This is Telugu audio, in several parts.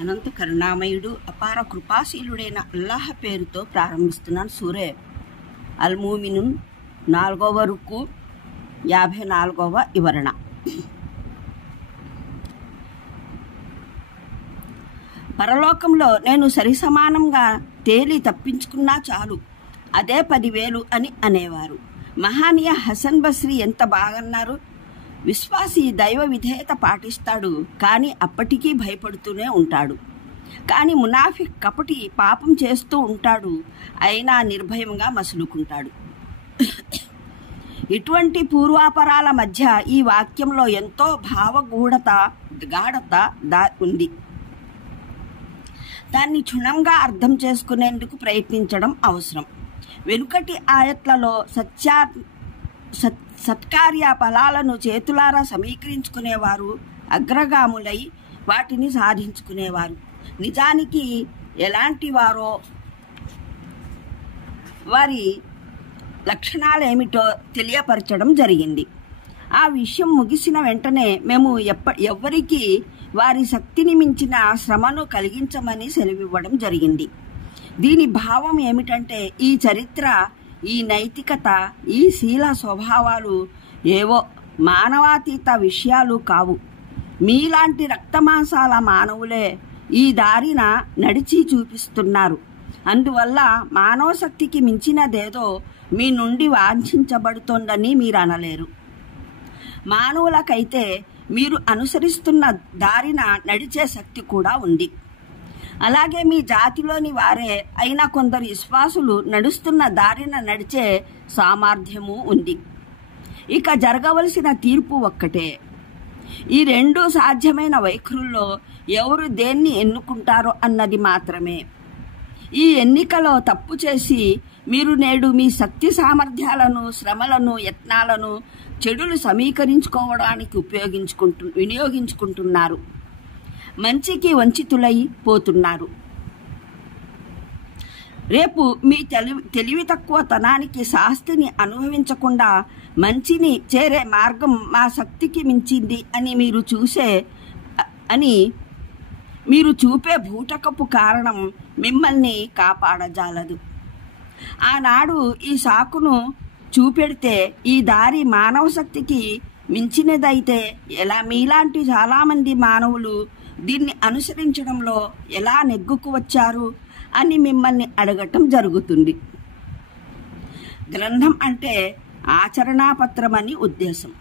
అనంత కరుణామయుడు అపార కృపాశీలుడైన అల్లాహ్ పేరుతో ప్రారంభిస్తున్నాను. సూరే అల్ మూమినూన్ 4వ రుకు 54వ వివరణ. పరలోకంలో నేను సరిసమానంగా తేలి తప్పించుకున్నా చాలు, అదే 10,000 అని అనేవారు. మహానీయ హసన్ బస్రీ ఎంత బాగన్నారు. విశ్వాసి దైవ విధేయత పాటిస్తాడు, కానీ అప్పటికీ భయపడుతూనే ఉంటాడు. కానీ మునాఫిక్ కపటి పాపం చేస్తూ ఉంటాడు, అయినా నిర్భయంగా మసులుకుంటాడు. ఇటువంటి పూర్వాపరాల మధ్య ఈ వాక్యంలో ఎంతో గాఢత ఉంది. దాన్ని క్షుణ్ణంగా అర్థం చేసుకునేందుకు ప్రయత్నించడం అవసరం. వెనుకటి ఆయట్లలో సత్కార్య ఫలాలను చేతులారా సమీకరించుకునేవారు అగ్రగాములై వాటిని సాధించుకునేవారు. నిజానికి ఎలాంటి వారో వారి లక్షణాలేమిటో తెలియపరచడం జరిగింది. ఆ విషయం ముగిసిన వెంటనే మేము ఎవ్వరికీ వారి శక్తిని మించిన శ్రమను కలిగించమని సెలవివ్వడం జరిగింది. దీని భావం ఏమిటంటే, ఈ చరిత్ర, ఈ నైతికత, ఈ శీల స్వభావాలు ఏవో మానవాతీత విషయాలు కావు. మీలాంటి రక్తమాంసాల మానవులే ఈ దారిన నడిచి చూపిస్తున్నారు. అందువల్ల మానవ శక్తికి మించినదేదో మీ నుండి వాంఛించబడుతోందని మీరు అనలేరు. మానవులకైతే మీరు అనుసరిస్తున్న దారిన నడిచే శక్తి కూడా ఉంది. అలాగే మీ జాతిలోని వారే అయినా కొందరు విశ్వాసులు నడుస్తున్న దారిన నడిచే సామర్థ్యము ఉంది. ఇక జరగవలసిన తీర్పు ఒక్కటే. ఈ రెండు సాధ్యమైన వైఖరుల్లో ఎవరు దేన్ని ఎన్నుకుంటారో అన్నది మాత్రమే. ఈ ఎన్నికలో తప్పు చేసి మీరు నేడు మీ శక్తి సామర్థ్యాలను, శ్రమలను, యత్నాలను చెడులు సమీకరించుకోవడానికి వినియోగించుకుంటున్నారు. మంచికి వంచితులై పోతున్నారు. రేపు మీ తెలివి తక్కువ తనానికి శాస్తిని అనుభవించకుండా మంచిని చేరే మార్గం మా శక్తికి మించింది అని మీరు చూపే భూటకపు కారణం మిమ్మల్ని కాపాడజాలదు. ఆనాడు ఈ సాకును చూపెడితే ఈ దారి మానవ శక్తికి మించినదైతే ఎలా మీలాంటి చాలామంది మానవులు దీన్ని అనుసరించడంలో ఎలా నెగ్గుకు వచ్చారు అని మిమ్మల్ని అడగటం జరుగుతుంది. గ్రంథం అంటే ఆచరణాపత్రం అని ఉద్దేశం.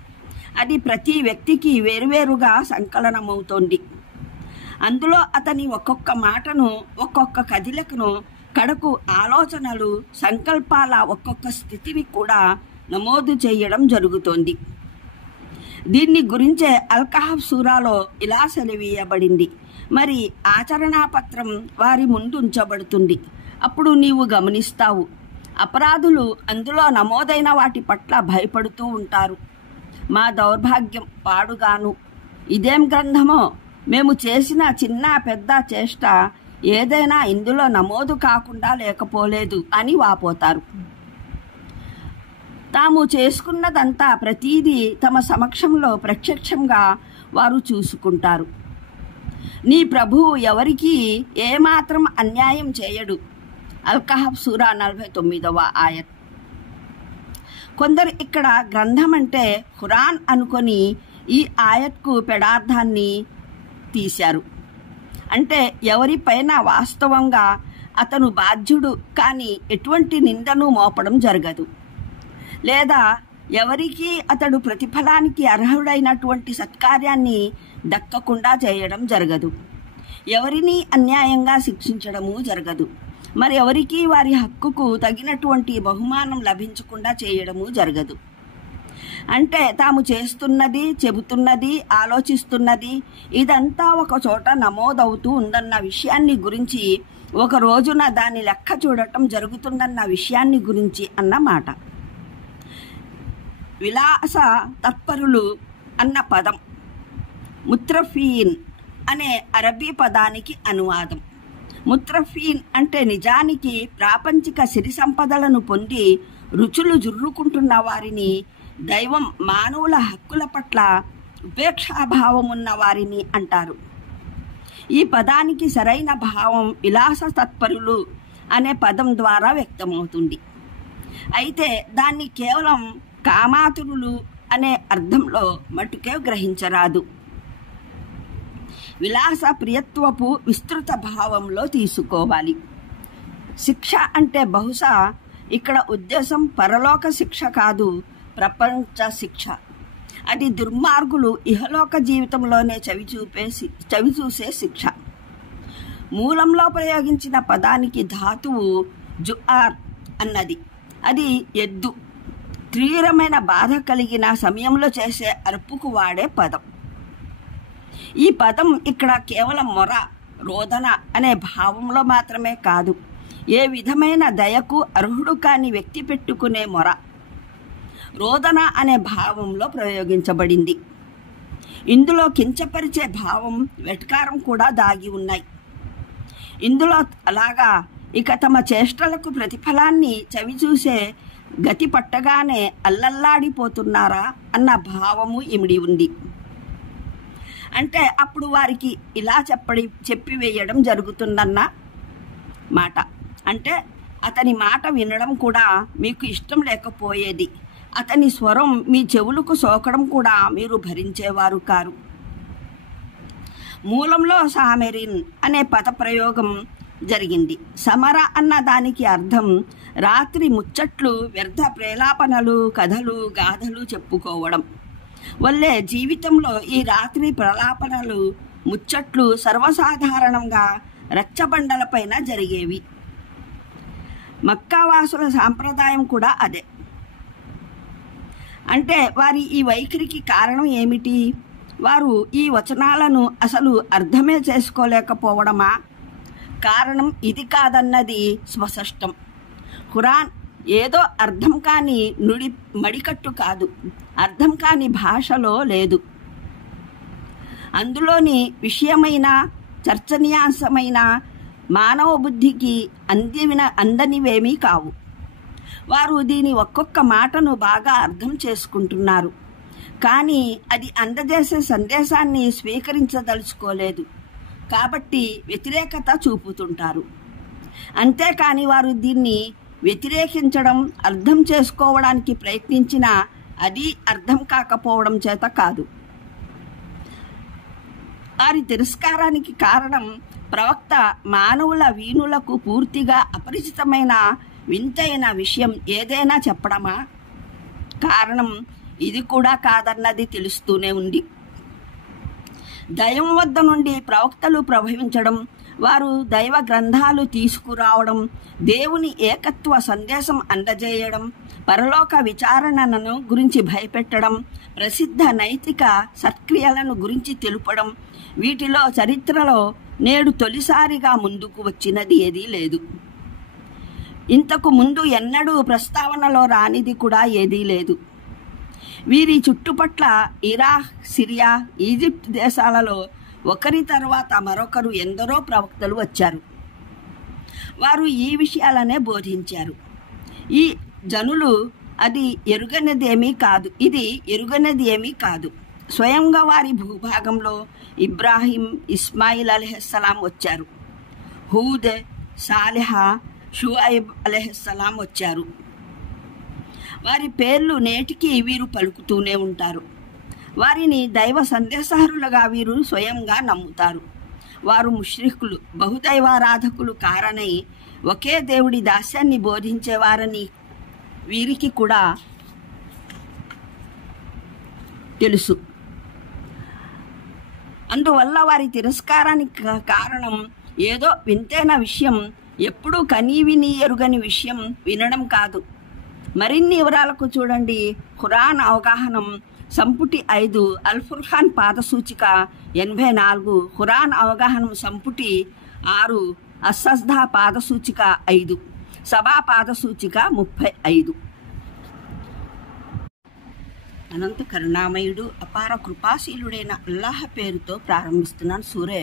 అది ప్రతి వ్యక్తికి వేరువేరుగా సంకలనమవుతోంది. అందులో అతని ఒక్కొక్క మాటను, ఒక్కొక్క కదలికను, కడకు ఆలోచనలు, సంకల్పాల ఒక్కొక్క స్థితిని కూడా నమోదు చేయడం జరుగుతోంది. దీన్ని గురించే అల్-కహఫ్ సూరాలో ఇలా సెలవీయబడింది. మరి ఆచరణాపత్రం వారి ముందు ఉంచబడుతుంది. అప్పుడు నీవు గమనిస్తావు, అపరాధులు అందులో నమోదైన వాటి పట్ల భయపడుతూ ఉంటారు. మా దౌర్భాగ్యం పాడుగాను, ఇదేం గ్రంథమో, మేము చేసిన చిన్న పెద్ద చేష్ట ఏదైనా ఇందులో నమోదు కాకుండా లేకపోలేదు అని వాపోతారు. తాము చేసుకున్నదంతా ప్రతీదీ తమ సమక్షంలో ప్రత్యక్షంగా వారు చూసుకుంటారు. నీ ప్రభువు ఎవరికీ ఏమాత్రం అన్యాయం చేయడు. అల్-కహఫ్ సూరా 49వ ఆయత్. కొందరు ఇక్కడ గ్రంథం అంటే ఖురాన్ అనుకొని ఈ ఆయత్కు పెడార్థాన్ని తీశారు. అంటే ఎవరిపైన వాస్తవంగా అతను బాధ్యుడు కానీ ఎటువంటి నిందను మోపడం జరగదు, లేదా ఎవరికి అతడు ప్రతిఫలానికి అర్హుడైనటువంటి సత్కార్యాన్ని దక్కకుండా చేయడం జరగదు, ఎవరిని అన్యాయంగా శిక్షించడము జరగదు, మరి ఎవరికి వారి హక్కుకు తగినటువంటి బహుమానం లభించకుండా చేయడము జరగదు. అంటే తాము చేస్తున్నది, చెబుతున్నది, ఆలోచిస్తున్నది ఇదంతా ఒక చోట నమోదవుతూ ఉందన్న విషయాన్ని గురించి, ఒక రోజున దాని లెక్క చూడటం జరుగుతుందన్న విషయాన్ని గురించి అన్నమాట. విలాస తత్పరులు అన్న పదం ముత్రఫీన్ అనే అరబీ పదానికి అనువాదం. ముత్రఫీన్ అంటే నిజానికి ప్రాపంచిక సిరి సంపదలను పొంది రుచులు జుర్రుకుంటున్న వారిని, దైవం మానవుల హక్కుల పట్ల ఉపేక్షాభావమున్న వారిని అంటారు. ఈ పదానికి సరైన భావం విలాస తత్పరులు అనే పదం ద్వారా వ్యక్తమవుతుంది. అయితే దాన్ని కేవలం కామాతురులు అనే అర్థంలో మటుకే గ్రహించరాదు. విలాస ప్రియత్వపు విస్తృత భావంలో తీసుకోవాలి. శిక్ష అంటే బహుశా ఇక్కడ ఉద్దేశం పరలోక శిక్ష కాదు, ప్రపంచ శిక్ష. అది దుర్మార్గులు ఇహలోక జీవితంలోనే చవిచూసే శిక్ష. మూలంలో ప్రయోగించిన పదానికి ధాతువు జుఆర్ అన్నది. అది ఎద్దు తీవ్రమైన బాధ కలిగిన సమయంలో చేసే అరుపుకు వాడే పదం. ఈ పదం ఇక్కడ కేవలం మొర, రోదన అనే భావంలో మాత్రమే కాదు, ఏ విధమైన దయకు అర్హుడు కాని వ్యక్తి పెట్టుకునే మొర, రోదన అనే భావంలో ప్రయోగించబడింది. ఇందులో కించపరిచే భావం, వెటకారం కూడా దాగి ఉన్నాయి. ఇందులో అలాగా ఇక తమ చేష్టలకు ప్రతిఫలాన్ని చవిచూసే గతి పట్టగానే అల్లల్లాడిపోతున్నారా అన్న భావము ఇమిడి ఉంది. అంటే అప్పుడు వారికి ఇలా చెప్పివేయడం జరుగుతుందన్న మాట. అంటే అతని మాట వినడం కూడా మీకు ఇష్టం లేకపోయేది, అతని స్వరం మీ చెవులకు సోకడం కూడా మీరు భరించేవారు కారు. మూలంలో సామెరిన్ అనే పదప్రయోగం జరిగింది. సమర అన్న దానికి అర్థం రాత్రి ముచ్చట్లు, వ్యర్థ ప్రేలాపనలు, కథలు, గాథలు చెప్పుకోవడం వల్లే జీవితంలో ఈ రాత్రి ప్రలాపనలు, ముచ్చట్లు సర్వసాధారణంగా రచ్చబండలపైన జరిగేవి. మక్కావాసుల సాంప్రదాయం కూడా అదే. అంటే వారి ఈ వైఖరికి కారణం ఏమిటి? వారు ఈ వచనాలను అసలు అర్థమే చేసుకోలేకపోవడమా? కారణం ఇది కాదన్నది స్పష్టం. ఖురాన్ ఏదో అర్థం కాని మడికట్టు కాదు, అర్థం కాని భాషలో లేదు. అందులోని విషయమైన, చర్చనీయాంశమైన, మానవ బుద్ధికి అందనివేమీ కావు. వారు దీని ఒక్కొక్క మాటను బాగా అర్థం చేసుకుంటున్నారు, కానీ అది అందజేసే సందేశాన్ని స్వీకరించదలుచుకోలేదు కాబట్టి వ్యతిరేకత చూపుతుంటారు. అంతేకాని వారు దీన్ని వ్యతిరేకించడం, అర్థం చేసుకోవడానికి ప్రయత్నించినా అది అర్థం కాకపోవడం చేత కాదు. వారి తిరస్కారానికి కారణం ప్రవక్త మానవుల వీణులకు పూర్తిగా అపరిచితమైన వింతైన విషయం ఏదైనా చెప్పడమా? కారణం ఇది కూడా కాదన్నది తెలుస్తూనే ఉంది. దైవం వద్ద నుండి ప్రవక్తలు ప్రభవించడం, వారు దైవ గ్రంథాలు తీసుకురావడం, దేవుని ఏకత్వ సందేశం అందజేయడం, పరలోక విచారణను గురించి భయపెట్టడం, ప్రసిద్ధ నైతిక సత్క్రియలను గురించి తెలుపడం, వీటిలో చరిత్రలో నేడు తొలిసారిగా ముందుకు వచ్చినది ఏదీ లేదు. ఇంతకు ముందు ఎన్నడూ ప్రస్తావనలో రానిది కూడా ఏదీ లేదు. వీరి చుట్టుపట్ల ఇరాక్, సిరియా, ఈజిప్ట్ దేశాలలో ఒకరి తర్వాత మరొకరు ఎందరో ప్రవక్తలు వచ్చారు. వారు ఈ విషయాలనే బోధించారు. ఈ జనులు ఇది ఎరుగనిది ఏమీ కాదు. స్వయంగా వారి భూభాగంలో ఇబ్రాహీం, ఇస్మాయిల్ అలైహిస్సలాం వచ్చారు. హూద్, సాలిహ, షుఐబ్ అలైహిస్సలాం వచ్చారు. వారి పేర్లు నేటికి వీరు పలుకుతూనే ఉంటారు. వారిని దైవ సందేశహరులుగా వీరు స్వయంగా నమ్ముతారు. వారు ముష్రికులు, బహుదైవారాధకులు కారనై ఒకే దేవుడి దాస్యాన్ని బోధించేవారని వీరికి కూడా తెలుసు. అందువల్ల వారి తిరస్కారానికి కారణం ఏదో వింతైన విషయం, ఎప్పుడూ కనీవిని ఎరుగని విషయం వినడం కాదు. మరిన్ని వివరాలకు చూడండి ఖురాన్ అవగాహనం సంపుటి 5, అల్ ఫుర్ఖాన్ పాదసూచిక 84, ఖురాన్ అవగాహనం సంపుటి 6, అస్సజ్దా పాదసూచిక 5, సభా పాదసూచిక 35. అనంత కరుణామయుడు, అపార కృపాశీలుడైన అల్లాహ్ పేరుతో ప్రారంభిస్తున్నాను. సూరే